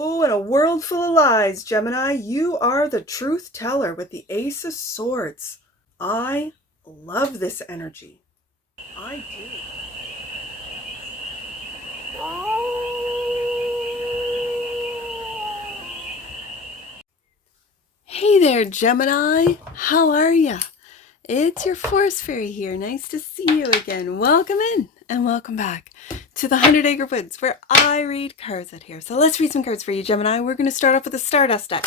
Oh, in a world full of lies, Gemini, you are the truth teller with the Ace of Swords. I love this energy. I do. Hey there, Gemini. How are ya? It's your Forest Fairy here. Nice to see you again. Welcome in and welcome back to the 100 Acre Woods where I read cards out here. So let's read some cards for you, Gemini. We're going to start off with the Stardust deck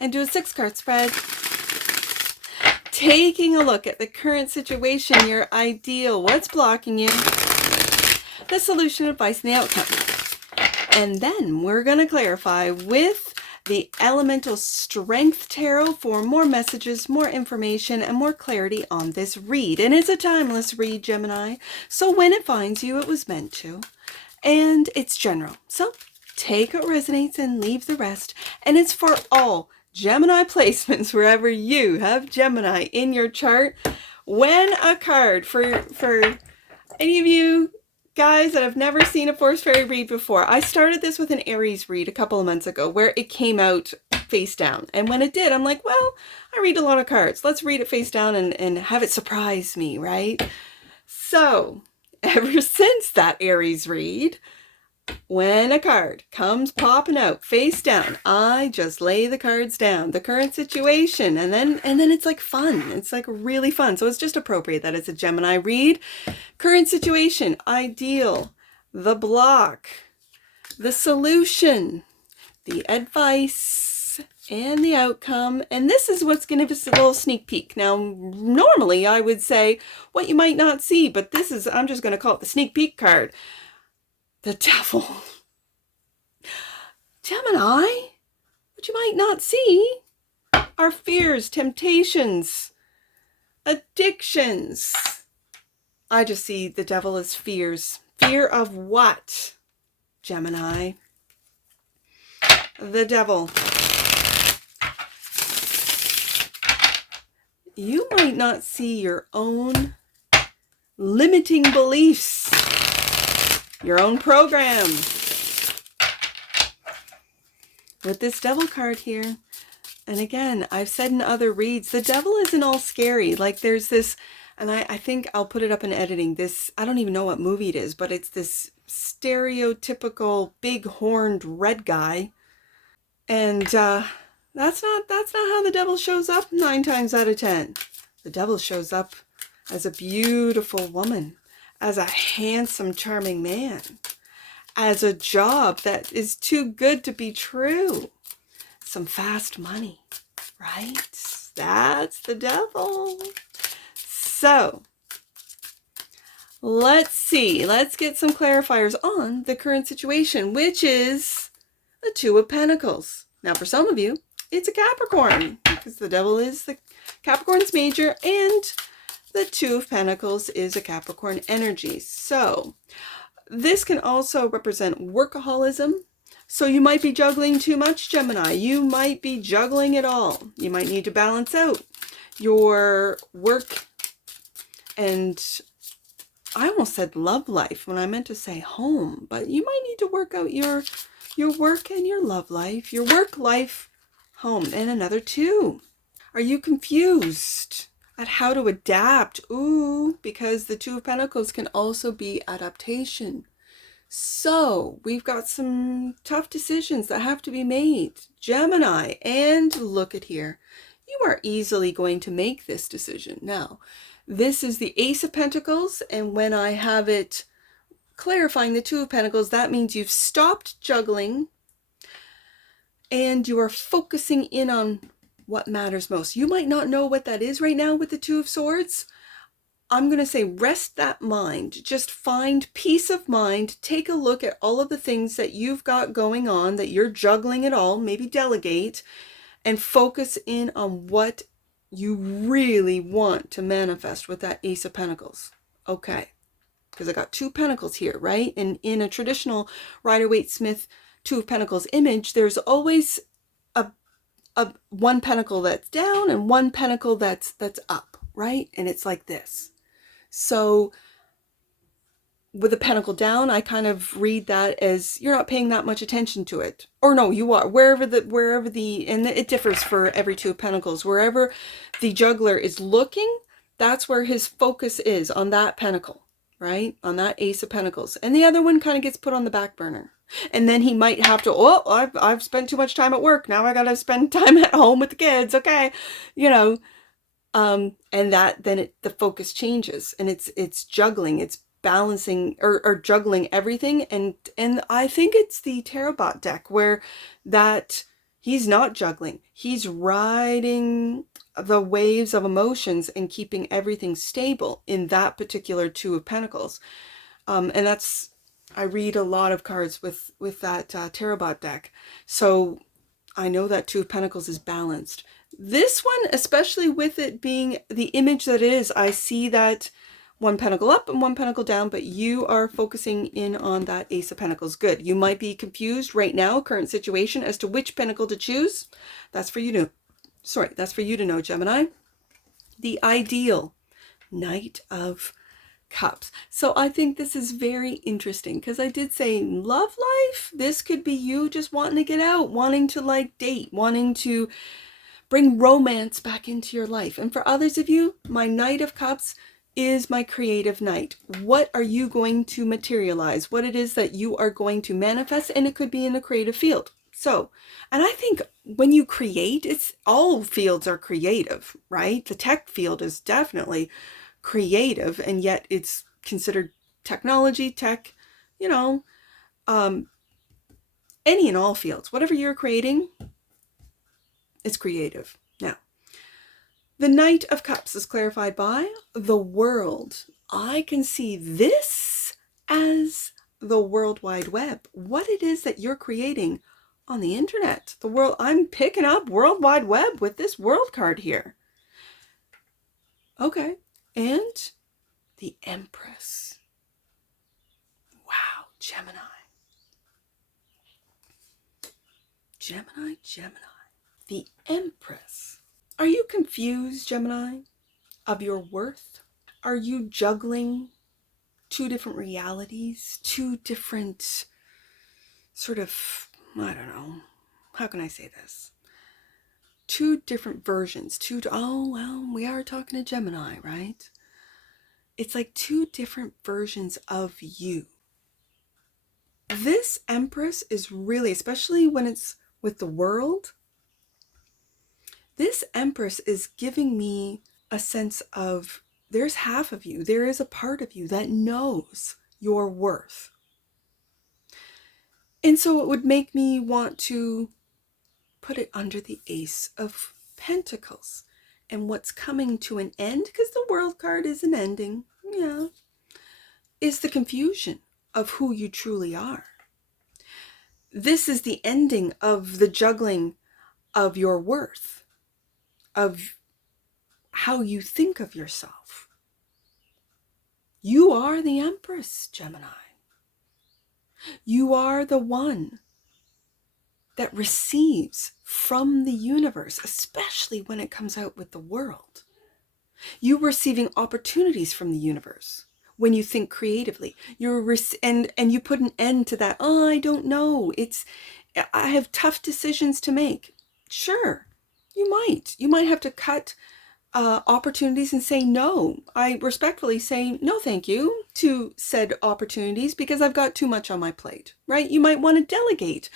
and do a 6-card spread. Taking a look at the current situation, your ideal, what's blocking you, the solution, advice, and the outcome. And then we're going to clarify with the Elemental Strength Tarot for more messages, more information, and more clarity on this read. And it's a timeless read, Gemini. So when it finds you, it was meant to. And it's general. So take what resonates and leave the rest. And it's for all Gemini placements wherever you have Gemini in your chart. When a card, for any of you guys that have never seen a Forest Fairy read before, I started this with an Aries read a couple of months ago where it came out face down. And when it did, I'm like, well, I read a lot of cards. Let's read it face down and have it surprise me, right? So ever since that Aries read, when a card comes popping out face down, I just lay the cards down, the current situation, and then it's like fun. It's like really fun. So it's just appropriate that it's a Gemini read. Current situation, ideal, the block, the solution, the advice, and the outcome. And this is what's going to give us a little sneak peek. Now, normally I would say what you might not see, but this is, I'm just going to call it the sneak peek card. The Devil. Gemini, what you might not see are fears, temptations, addictions. I just see the Devil as fears. Fear of what, Gemini? The Devil. You might not see your own limiting beliefs, your own program. With this Devil card here, and again, I've said in other reads, the Devil isn't all scary. Like there's this, and I think I'll put it up in editing, this, I don't even know what movie it is, but it's this stereotypical big horned red guy. And that's not how the Devil shows up 9 times out of 10. The Devil shows up as a beautiful woman, as a handsome, charming man, as a job that is too good to be true, some fast money, right? That's the Devil. So let's see. Let's get some clarifiers on the current situation, which is the Two of Pentacles. Now, for some of you, it's a Capricorn, because the Devil is the Capricorn's major, and the Two of Pentacles is a Capricorn energy. So this can also represent workaholism. So you might be juggling too much, Gemini. You might be juggling it all. You might need to balance out your work and, I almost said love life when I meant to say home, but you might need to work out your work and your love life, your work life, home. And another 2. Are you confused at how to adapt? Ooh, because the Two of Pentacles can also be adaptation. So we've got some tough decisions that have to be made, Gemini. And look at here. You are easily going to make this decision. Now, this is the Ace of Pentacles, and when I have it clarifying the Two of Pentacles, that means you've stopped juggling and you are focusing in on what matters most. You might not know what that is right now with the Two of Swords. I'm going to say rest that mind. Just find peace of mind. Take a look at all of the things that you've got going on, that you're juggling it all. Maybe delegate and focus in on what you really want to manifest with that Ace of Pentacles. Okay. Because I got 2 pentacles here, right? And in a traditional Rider-Waite-Smith Two of Pentacles image, there's always a one pentacle that's down and one pentacle that's up, right? And it's like this. So with the pentacle down, I kind of read that as you're not paying that much attention to it. Or no, you are. And it differs for every two of pentacles. Wherever the juggler is looking, that's where his focus is, on that pentacle, right? On that ace of pentacles. And the other one kind of gets put on the back burner. And then he might have to, oh, I've spent too much time at work. Now I got to spend time at home with the kids. Okay. You know, and that, then the focus changes, and it's juggling, it's balancing or juggling everything. And I think it's the Tarot deck where that he's not juggling. He's riding the waves of emotions and keeping everything stable in that particular two of pentacles. And that's, I read a lot of cards with that Tarot deck. So I know that two of pentacles is balanced. This one, especially with it being the image that it is, I see that one pentacle up and one pentacle down, but you are focusing in on that ace of pentacles. Good. You might be confused right now, current situation, as to which pentacle to choose. That's for you to know, Gemini. The ideal Knight of Cups. So I think this is very interesting, because I did say love life. This could be you just wanting to get out, wanting to like date, wanting to bring romance back into your life. And for others of you, my Knight of Cups is my creative knight. What are you going to materialize? What it is that you are going to manifest, and it could be in the creative field. So, and I think when you create, it's all fields are creative, right? The tech field is definitely creative, and yet it's considered technology, tech, you know, any and all fields. Whatever you're creating, it's creative. Now, the Knight of Cups is clarified by the world. I can see this as the World Wide Web. What it is that you're creating on the internet. The world, I'm picking up World Wide Web with this world card here. Okay. And the Empress. Wow, Gemini. Gemini. The Empress. Are you confused, Gemini, of your worth? Are you juggling two different realities, two different sort of, I don't know, how can I say this? Two different versions, oh, well, we are talking to Gemini, right? It's like two different versions of you. This Empress is really, especially when it's with the world, this Empress is giving me a sense of there's half of you, there is a part of you that knows your worth. And so it would make me want to put it under the Ace of Pentacles. And what's coming to an end, because the World card is an ending, yeah, is the confusion of who you truly are. This is the ending of the juggling of your worth, of how you think of yourself. You are the Empress, Gemini. You are the one that receives from the universe, especially when it comes out with the world. You're receiving opportunities from the universe when you think creatively. And you put an end to that. Oh, I don't know. I have tough decisions to make. Sure, you might have to cut opportunities and say no. I respectfully say no thank you to said opportunities because I've got too much on my plate, right? You might want to delegate,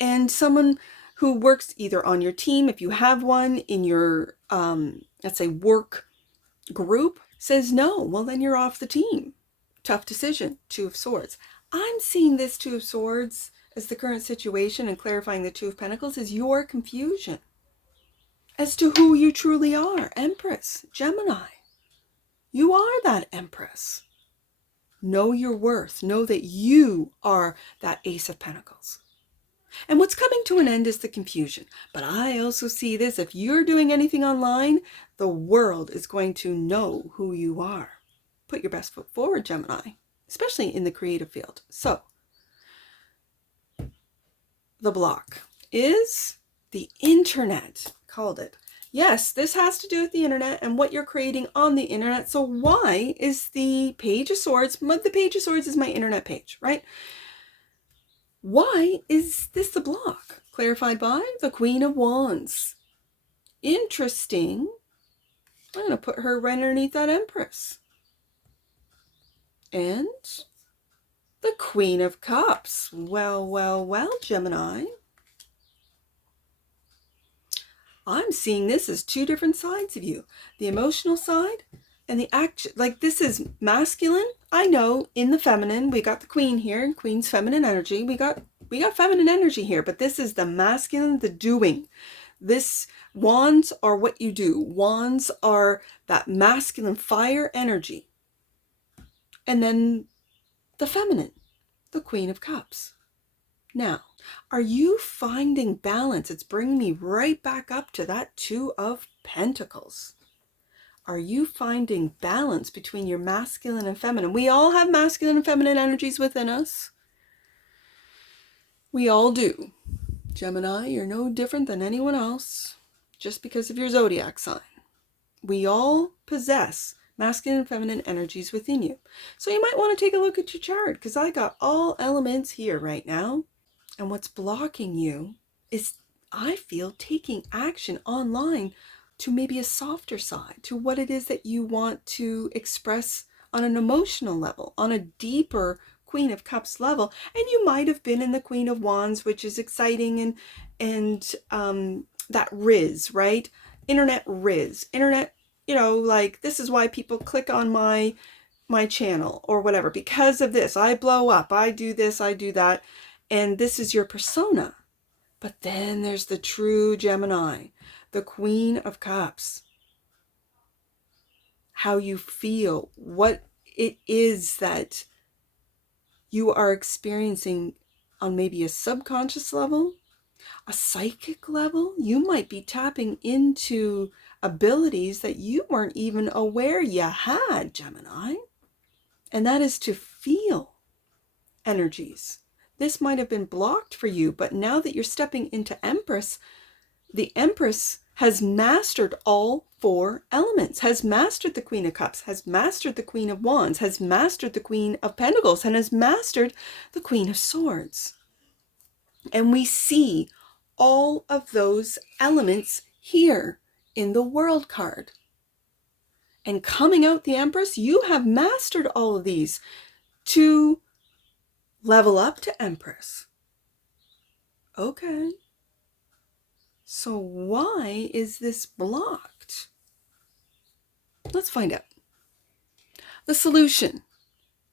and someone who works either on your team, if you have one, in your let's say work group, says no, well then you're off the team. Tough decision. Two of Swords. I'm seeing this Two of Swords as the current situation, and clarifying the Two of Pentacles is your confusion as to who you truly are. Empress, Gemini. You are that Empress. Know your worth. Know that you are that Ace of Pentacles. And what's coming to an end is the confusion. But I also see this. If you're doing anything online, the world is going to know who you are. Put your best foot forward, Gemini, especially in the creative field. So, the block is the internet. Called it. Yes, this has to do with the internet and what you're creating on the internet. So why is the Page of Swords, the Page of Swords is my internet page, right? Why is this the block? Clarified by the Queen of Wands. Interesting. I'm going to put her right underneath that Empress. And the Queen of Cups. Well, well, well, Gemini. I'm seeing this as two different sides of you. The emotional side and the action. Like, this is masculine. I know in the feminine, we got the Queen here, Queen's feminine energy. We got feminine energy here, but this is the masculine, the doing. This wands are what you do. Wands are that masculine fire energy. And then the feminine, the Queen of Cups. Now, are you finding balance? It's bringing me right back up to that Two of Pentacles. Are you finding balance between your masculine and feminine? We all have masculine and feminine energies within us. We all do. Gemini, you're no different than anyone else just because of your zodiac sign. We all possess masculine and feminine energies within you. So you might want to take a look at your chart, because I got all elements here right now. And what's blocking you is, I feel, taking action online to maybe a softer side, to what it is that you want to express on an emotional level, on a deeper Queen of Cups level. And you might have been in the Queen of Wands, which is exciting, and that Riz, right? Internet Riz. Internet, you know, like, this is why people click on my channel or whatever. Because of this, I blow up, I do this, I do that. And this is your persona. But then there's the true Gemini, the Queen of Cups. How you feel, what it is that you are experiencing on maybe a subconscious level, a psychic level. You might be tapping into abilities that you weren't even aware you had, Gemini. And that is to feel energies. This might have been blocked for you, but now that you're stepping into Empress, the Empress has mastered all four elements, has mastered the Queen of Cups, has mastered the Queen of Wands, has mastered the Queen of Pentacles, and has mastered the Queen of Swords. And we see all of those elements here in the World card. And coming out the Empress, you have mastered all of these to level up to Empress. Okay. So why is this blocked? Let's find out. The solution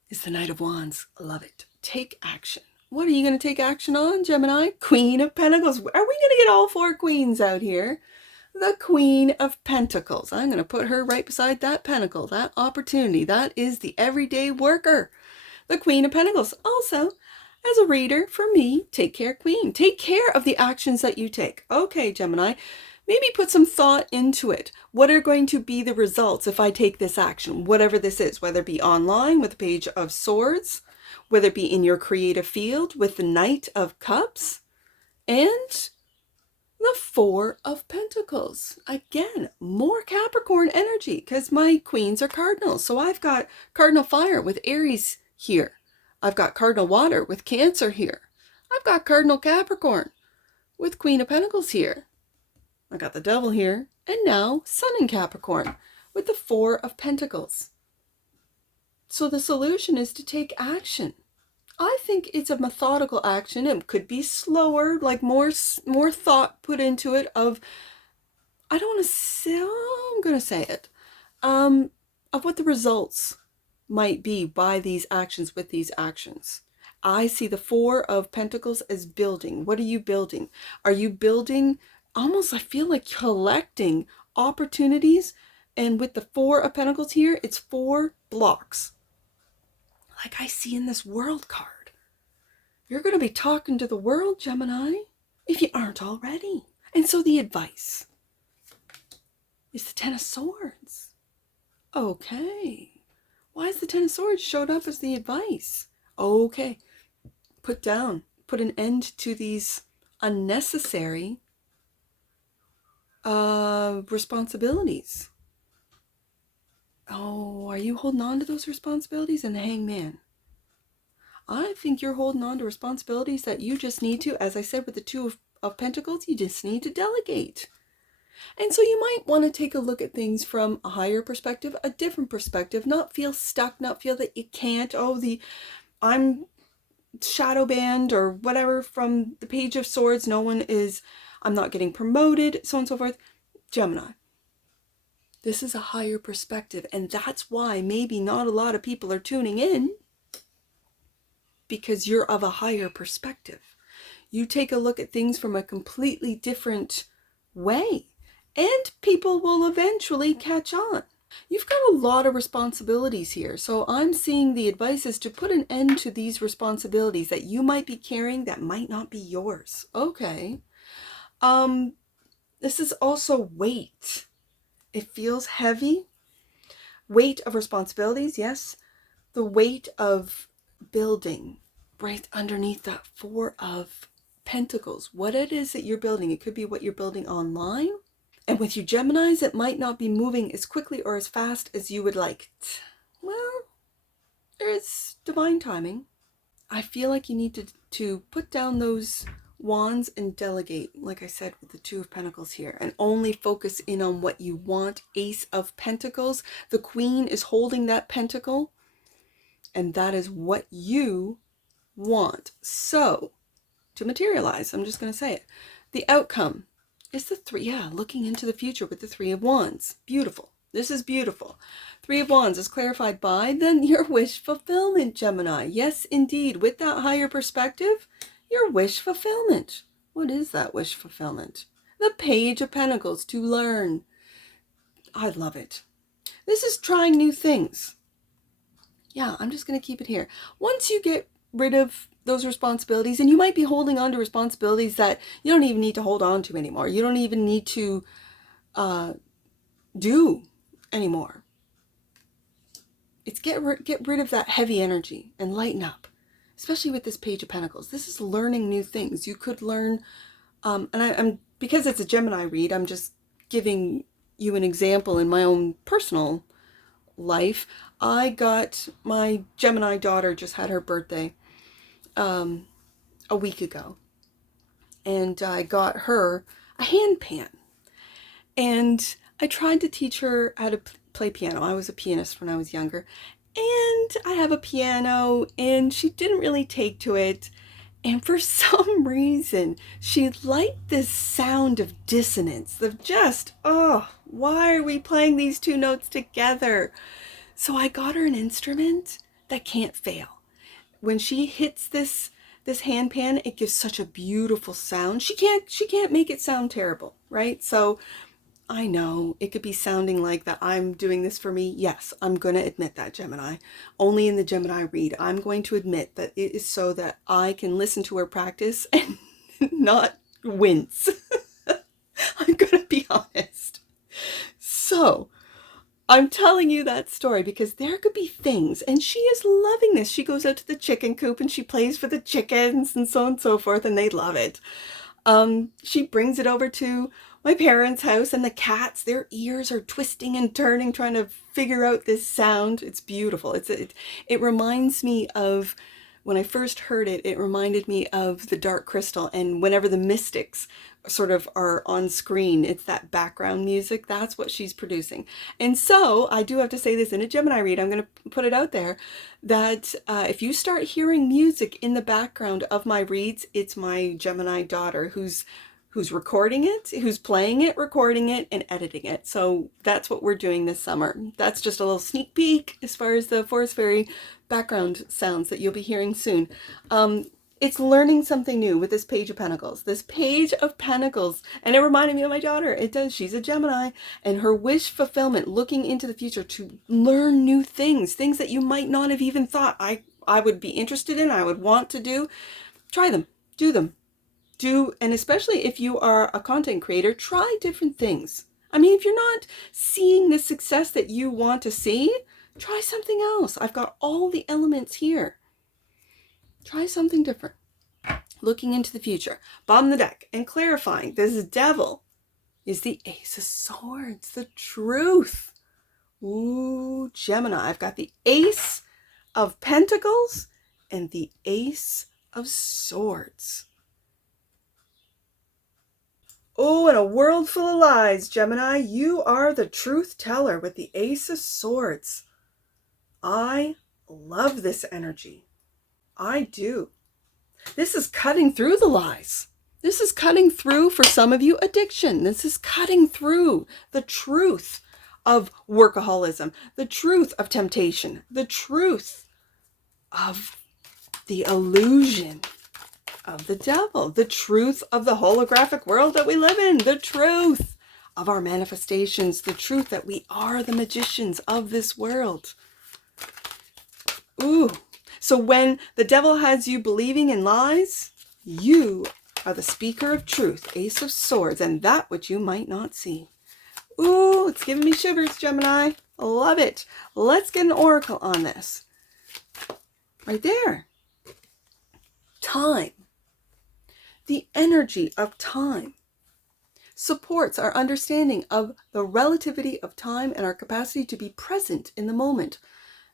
is the Knight of Wands. Love it. Take action. What are you going to take action on, Gemini? Queen of Pentacles. Are we going to get all four queens out here? The Queen of Pentacles. I'm going to put her right beside that pentacle, that opportunity. That is the everyday worker. The Queen of Pentacles. Also, as a reader, for me, take care, Queen. Take care of the actions that you take. Okay, Gemini, maybe put some thought into it. What are going to be the results if I take this action? Whatever this is, whether it be online with the Page of Swords, whether it be in your creative field with the Knight of Cups, and the Four of Pentacles. Again, more Capricorn energy, because my queens are cardinals. So I've got cardinal fire with Aries here. I've got cardinal water with Cancer here. I've got cardinal Capricorn with Queen of Pentacles here. I got the Devil here. And now Sun in Capricorn with the Four of Pentacles. So the solution is to take action. I think it's a methodical action. It could be slower, like more thought put into it of, I don't want to say, I'm going to say it, of what the results might be by these actions, with these actions. I see the Four of Pentacles as building. What are you building? Are you building, almost I feel like collecting opportunities? And with the Four of Pentacles here, it's 4 blocks. Like I see in this World card. You're going to be talking to the world, Gemini, if you aren't already. And so the advice is the Ten of Swords. Okay. Why is the Ten of Swords showed up as the advice? Okay. Put down. Put an end to these unnecessary responsibilities. Oh, are you holding on to those responsibilities? And the Hangman. I think you're holding on to responsibilities that you just need to, as I said with the Two of Pentacles, you just need to delegate. And so you might want to take a look at things from a higher perspective, a different perspective, not feel stuck, not feel that you can't, I'm shadow banned or whatever from the Page of Swords. I'm not getting promoted, so on and so forth. Gemini, this is a higher perspective, and that's why maybe not a lot of people are tuning in, because you're of a higher perspective. You take a look at things from a completely different way, and people will eventually catch on. You've got a lot of responsibilities here, so I'm seeing the advice is to put an end to these responsibilities that you might be carrying that might not be yours. Okay. This is also weight. It feels heavy. Weight of responsibilities, yes. The weight of building right underneath that Four of Pentacles. What it is that you're building. It could be what you're building online. And with you Geminis, it might not be moving as quickly or as fast as you would like. Well, there's divine timing. I feel like you need to put down those wands and delegate, like I said with the Two of Pentacles here, and only focus in on what you want. Ace of Pentacles. The Queen is holding that pentacle, and that is what you want. So, to materialize, I'm just going to say it. The outcome is the looking into the future with the Three of Wands. Beautiful. This is beautiful. Three of Wands is clarified by then your wish fulfillment, Gemini. Yes, indeed. With that higher perspective, your wish fulfillment. What is that wish fulfillment? The Page of Pentacles, to learn. I love it. This is trying new things. Yeah, I'm just going to keep it here. Once you get rid of those responsibilities, and you might be holding on to responsibilities that you don't even need to hold on to anymore. You don't even need to do anymore. It's get rid of that heavy energy and lighten up, especially with this Page of Pentacles. This is learning new things. You could learn, and I'm because it's a Gemini read, I'm just giving you an example in my own personal life. I got my Gemini daughter just had her birthday a week ago, and I got her a hand pan, and I tried to teach her how to play piano. I was a pianist when I was younger, and I have a piano, and she didn't really take to it, and for some reason she liked this sound of dissonance, of just, oh, why are we playing these two notes together? So I got her an instrument that can't fail. When she hits this handpan, it gives such a beautiful sound. She can't make it sound terrible, right? So I know it could be sounding like that I'm doing this for me. Yes, I'm going to admit that, Gemini. Only in the Gemini read, I'm going to admit that it is so that I can listen to her practice and not wince. I'm going to be honest. So I'm telling you that story because there could be things, and she is loving this. She goes out to the chicken coop and she plays for the chickens and so on and so forth, and they love it. She brings it over to my parents' house, and the cats, their ears are twisting and turning, trying to figure out this sound. It's beautiful. It reminds me of, when I first heard it, it reminded me of the Dark Crystal, and whenever the mystics sort of are on screen, it's that background music. That's what she's producing. And so I do have to say this in a Gemini read, I'm going to put it out there, that if you start hearing music in the background of my reads, it's my Gemini daughter who's recording it, who's playing it, recording it, and editing it. So that's what we're doing this summer. That's just a little sneak peek as far as the Forest Fairy background sounds that you'll be hearing soon. It's learning something new with this Page of Pentacles. This Page of Pentacles. And it reminded me of my daughter. It does. She's a Gemini. And her wish fulfillment, looking into the future to learn new things. Things that you might not have even thought I would be interested in, I would want to do. Try them. Do them. And especially if you are a content creator, try different things. I mean, if you're not seeing the success that you want to see, try something else. I've got all the elements here. Try something different. Looking into the future. Bottom of the deck and clarifying. This is Devil. is the Ace of Swords, the truth. Ooh, Gemini, I've got the Ace of Pentacles and the Ace of Swords. Oh, in a world full of lies, Gemini, you are the truth teller with the Ace of Swords. I love this energy. I do. This is cutting through the lies. This is cutting through, for some of you, addiction. This is cutting through the truth of workaholism, the truth of temptation, the truth of the illusion of the devil, the truth of the holographic world that we live in, the truth of our manifestations, the truth that we are the magicians of this world. Ooh. So when the devil has you believing in lies, you are the speaker of truth, Ace of Swords, and that which you might not see. Ooh, it's giving me shivers, Gemini. I love it. Let's get an oracle on this. Right there. Time. The energy of time supports our understanding of the relativity of time and our capacity to be present in the moment.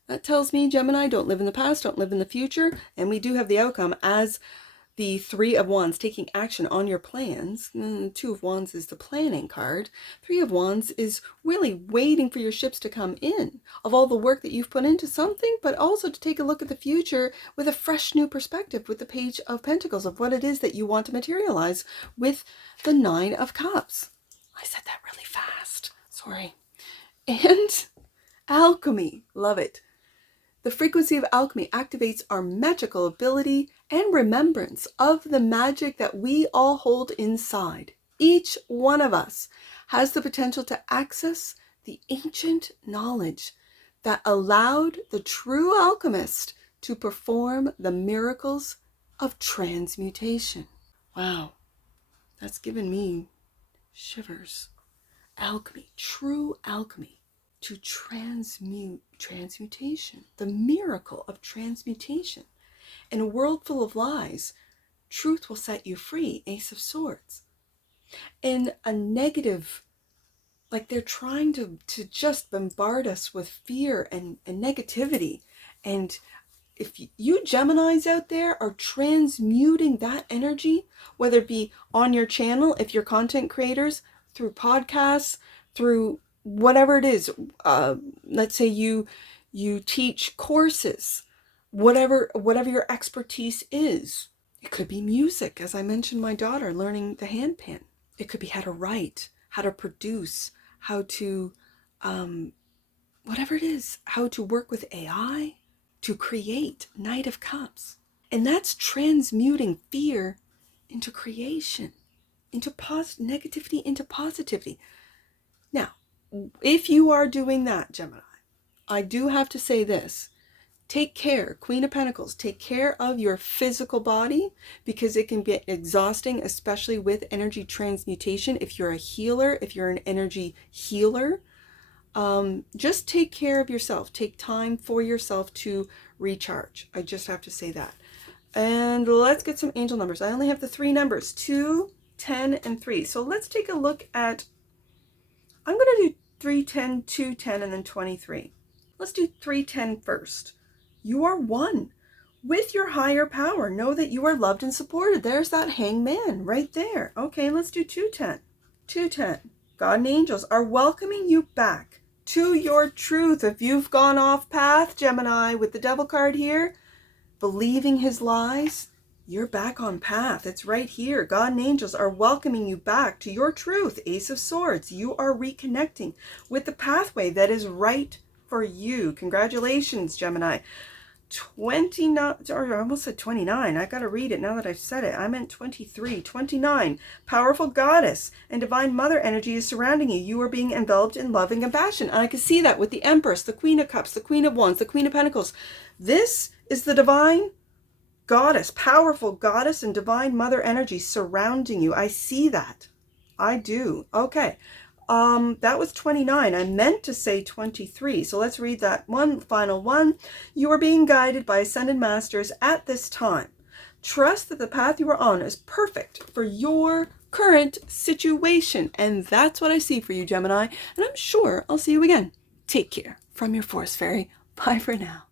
That tells me, Gemini, don't live in the past, don't live in the future, and we do have the outcome as the Three of Wands, taking action on your plans. Two of Wands is the planning card. Three of Wands is really waiting for your ships to come in, of all the work that you've put into something, but also to take a look at the future with a fresh new perspective with the Page of Pentacles of what it is that you want to materialize with the Nine of Cups. I said that really fast. Sorry. And alchemy. Love it. The frequency of alchemy activates our magical ability and remembrance of the magic that we all hold inside. Each one of us has the potential to access the ancient knowledge that allowed the true alchemist to perform the miracles of transmutation. Wow, that's given me shivers. Alchemy, true alchemy. To transmutation, the miracle of transmutation. In a world full of lies, truth will set you free, Ace of Swords. In a negative, like they're trying to just bombard us with fear and negativity. And if you Geminis out there are transmuting that energy, whether it be on your channel, if you're content creators, through podcasts, through whatever it is, let's say you teach courses, whatever your expertise is. It could be music, as I mentioned my daughter learning the handpan. It could be how to write, how to produce, how to, whatever it is, how to work with AI, to create Knight of Cups. And that's transmuting fear into creation, into negativity into positivity. Now, if you are doing that, Gemini, I do have to say this. Take care, Queen of Pentacles, take care of your physical body because it can get exhausting, especially with energy transmutation. If you're a healer, if you're an energy healer, just take care of yourself. Take time for yourself to recharge. I just have to say that. And let's get some angel numbers. I only have the 3 numbers, 2, 10, and 3. So let's take a look at, I'm going to do 3, 10, 2, 10, and then 23. Let's do 3, 10 first. You are one with your higher power. Know that you are loved and supported. There's that hangman right there. Okay, let's do 2, 10. 2, 10. God and angels are welcoming you back to your truth. If you've gone off path, Gemini, with the devil card here, believing his lies, you're back on path. It's right here. God and angels are welcoming you back to your truth. Ace of Swords. You are reconnecting with the pathway that is right for you. Congratulations, Gemini. 29, or I almost said 29. I got to read it now that I've said it. I meant 23. 29. Powerful goddess and divine mother energy is surrounding you. You are being enveloped in love and compassion. And I can see that with the Empress, the Queen of Cups, the Queen of Wands, the Queen of Pentacles. This is the divine goddess, powerful goddess and divine mother energy surrounding you. I see that. I do. Okay. That was 29. I meant to say 23. So let's read that one, final one. You are being guided by ascended masters at this time. Trust that the path you are on is perfect for your current situation. And that's what I see for you, Gemini. And I'm sure I'll see you again. Take care from your forest fairy. Bye for now.